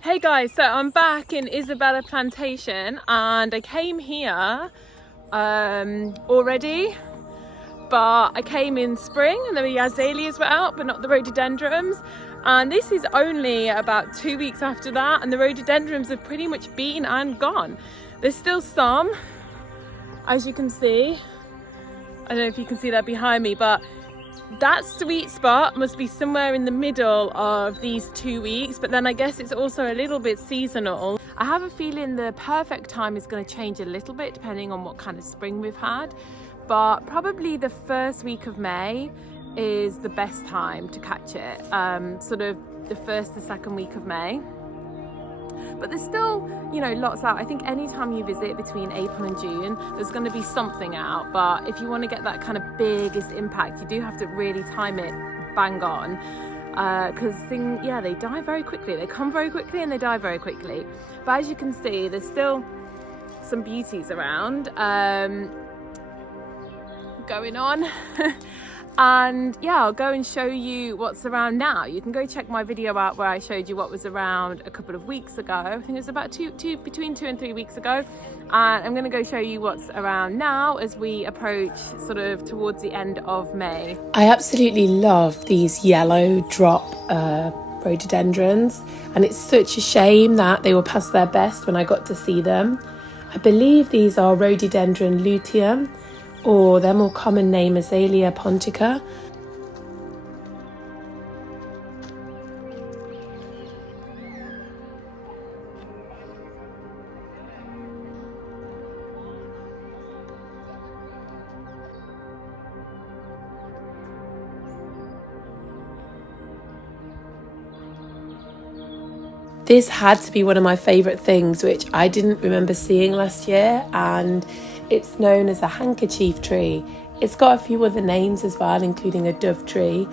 Hey guys, so I'm back in Isabella Plantation and I came here already, but I came in spring and the azaleas were out but not the rhododendrons, and this is only about 2 weeks after that and the rhododendrons have pretty much been and gone. There's still some, as you can see. I don't know if you can see that behind me, but that sweet spot must be somewhere in the middle of these 2 weeks, but then I guess it's also a little bit seasonal. I have a feeling the perfect time is going to change a little bit depending on what kind of spring we've had, but probably the first week of May is the best time to catch it, sort of the first to second week of May. But there's still, lots out. I think anytime you visit between April and June, there's going to be something out. But if you want to get that kind of biggest impact, you do have to really time it bang on. Because they die very quickly. They come very quickly and they die very quickly. But as you can see, there's still some beauties around going on. And yeah, I'll go and show you what's around now. You can go check my video out where I showed you what was around a couple of weeks ago. I think it was about between 2 and 3 weeks ago. And I'm gonna go show you what's around now as we approach sort of towards the end of May. I absolutely love these yellow drop rhododendrons, and it's such a shame that they were past their best when I got to see them. I believe these are rhododendron luteum, or their more common name Azalea pontica. This had to be one of my favourite things, which I didn't remember seeing last year, and it's known as a handkerchief tree. It's got a few other names as well, including a dove tree,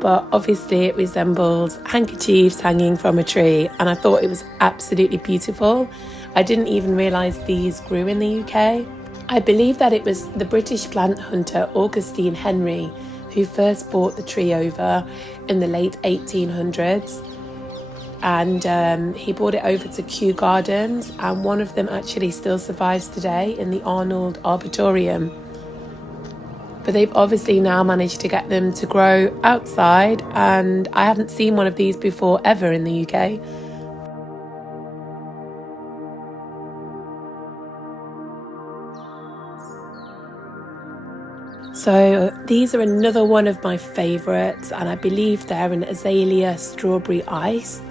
but obviously it resembles handkerchiefs hanging from a tree, and I thought it was absolutely beautiful. I didn't even realise these grew in the UK. I believe that it was the British plant hunter Augustine Henry who first brought the tree over in the late 1800s. And he brought it over to Kew Gardens, and one of them actually still survives today in the Arnold Arboretum. But they've obviously now managed to get them to grow outside, and I haven't seen one of these before ever in the UK. So these are another one of my favourites, and I believe they're an azalea strawberry ice.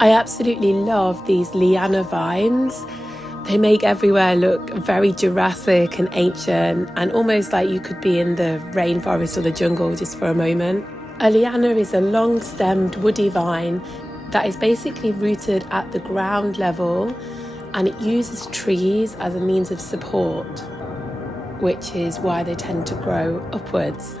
I absolutely love these liana vines. They make everywhere look very Jurassic and ancient, and almost like you could be in the rainforest or the jungle just for a moment. A liana is a long-stemmed woody vine that is basically rooted at the ground level, and it uses trees as a means of support, which is why they tend to grow upwards.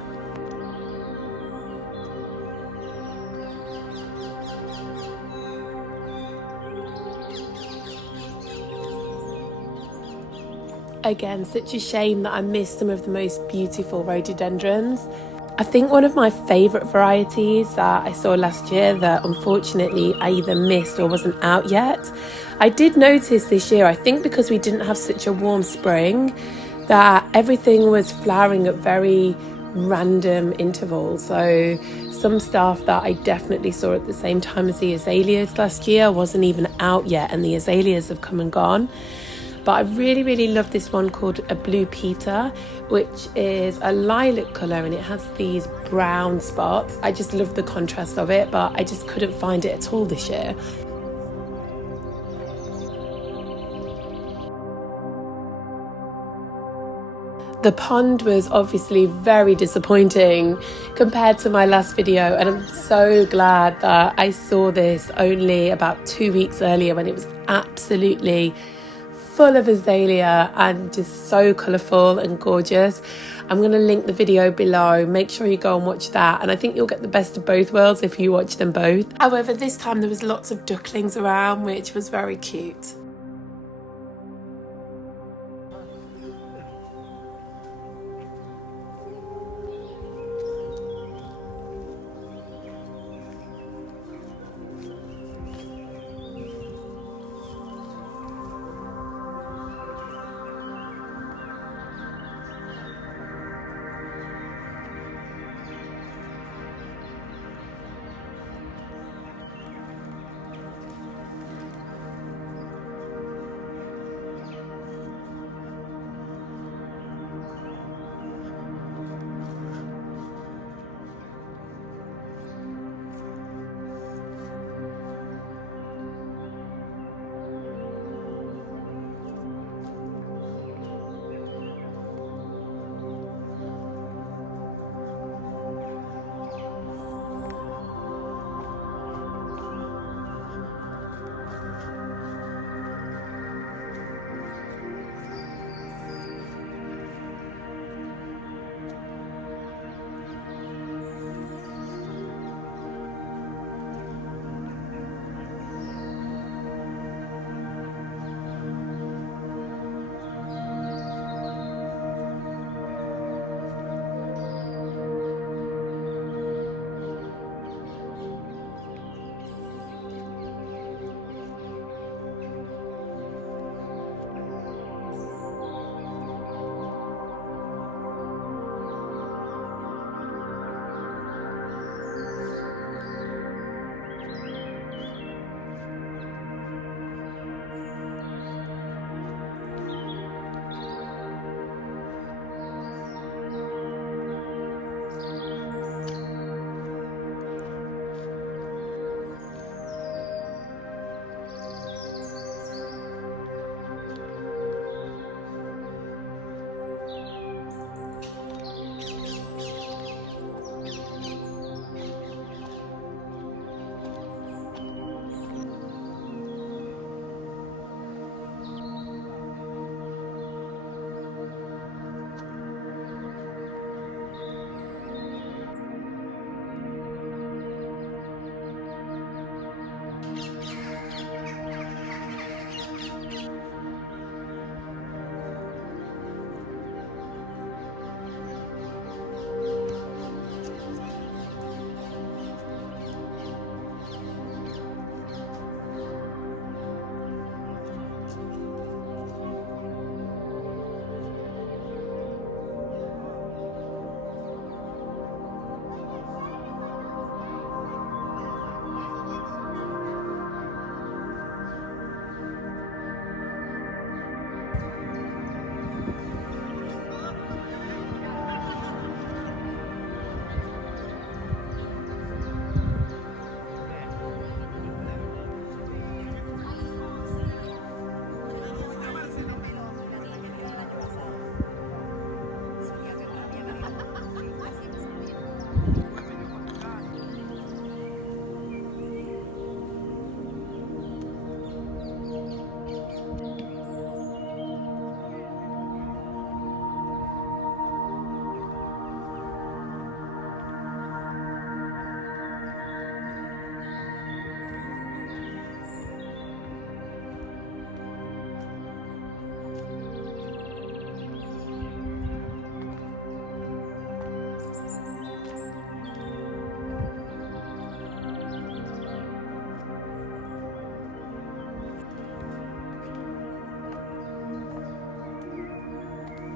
Again, such a shame that I missed some of the most beautiful rhododendrons. I think one of my favourite varieties that I saw last year that unfortunately I either missed or wasn't out yet. I did notice this year, I think because we didn't have such a warm spring, that everything was flowering at very random intervals. So some stuff that I definitely saw at the same time as the azaleas last year wasn't even out yet, and the azaleas have come and gone. But I really love this one called a blue Peter, which is a lilac colour, and it has these brown spots. I just love the contrast of it, but I just couldn't find it at all this year. The pond was obviously very disappointing compared to my last video, and I'm so glad that I saw this only about 2 weeks earlier when it was absolutely full of azalea and just so colourful and gorgeous. I'm going to link the video below. Make sure you go and watch that, and I think you'll get the best of both worlds if you watch them both. However, this time there was lots of ducklings around, which was very cute.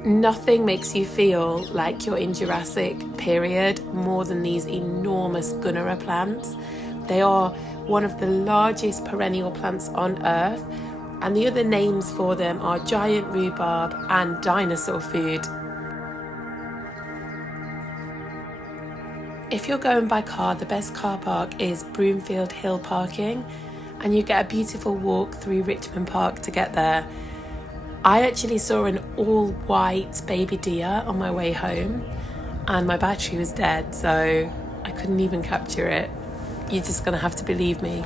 Nothing makes you feel like you're in Jurassic period more than these enormous Gunnera plants. They are one of the largest perennial plants on earth, and the other names for them are giant rhubarb and dinosaur food. If you're going by car, the best car park is Broomfield Hill Parking, and you get a beautiful walk through Richmond Park to get there. I actually saw an all-white baby deer on my way home, and my battery was dead, so I couldn't even capture it. You're just gonna have to believe me.